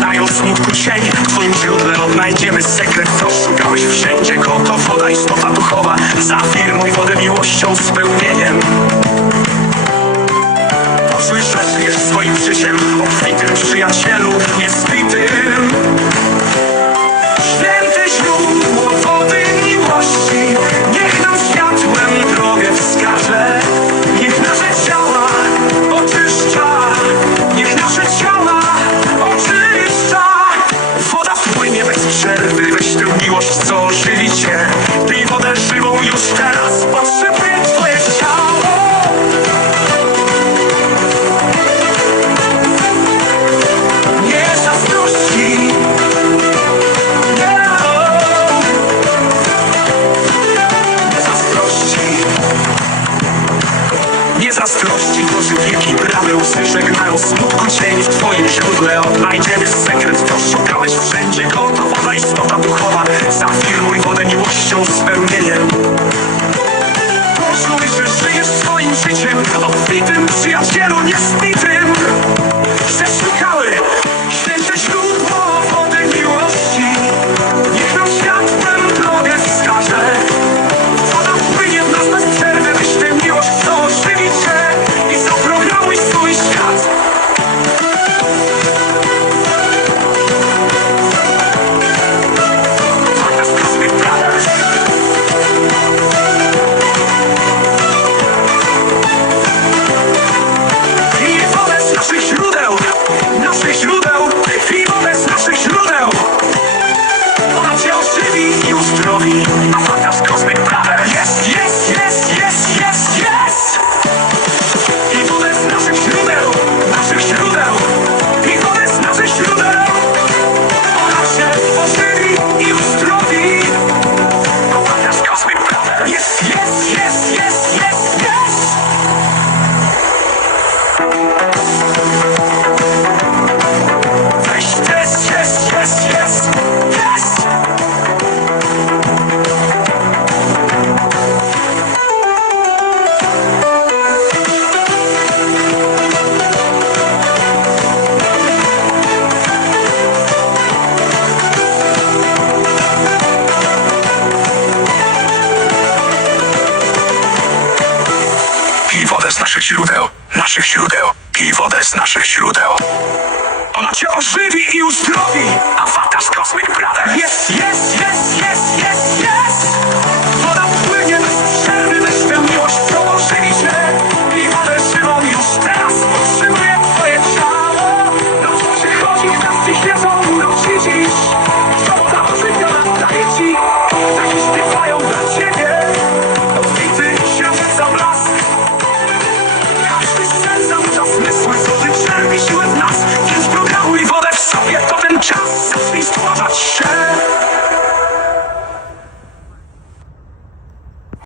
dają smutku cień W twoim źródle odnajdziemy sekret, co szukałeś wszędzie Go to woda, istota duchowa. Za firmą wodę miłością, spełnieniem. Poczuj, że żyjesz swoim życiem Obfitym przyjacielu. to życie Piwo też żywą już teraz Potrzebuję twoje ciało. Nie zazdrości. Nie, nie zazdrości. Nie zazdrości, Boży wieki Prawe łzy żegnają smutku cień W twoim źródle. Odnajdziemy Przyjacielu, nie śpi wodę z naszych źródeł, naszych źródeł, pij wodę z naszych źródeł. Ona cię ożywi i uzdrowi, a fata z Cosmic Brother jest, jest, jest, jest, jest, jest. Woda płynie bez przerwy, lecz tę miłość, co ożywi. Pij wodę żywą już teraz, otrzymuje twoje ciało. To, co przychodzi, nas dziś jedzą, uroczy dziś.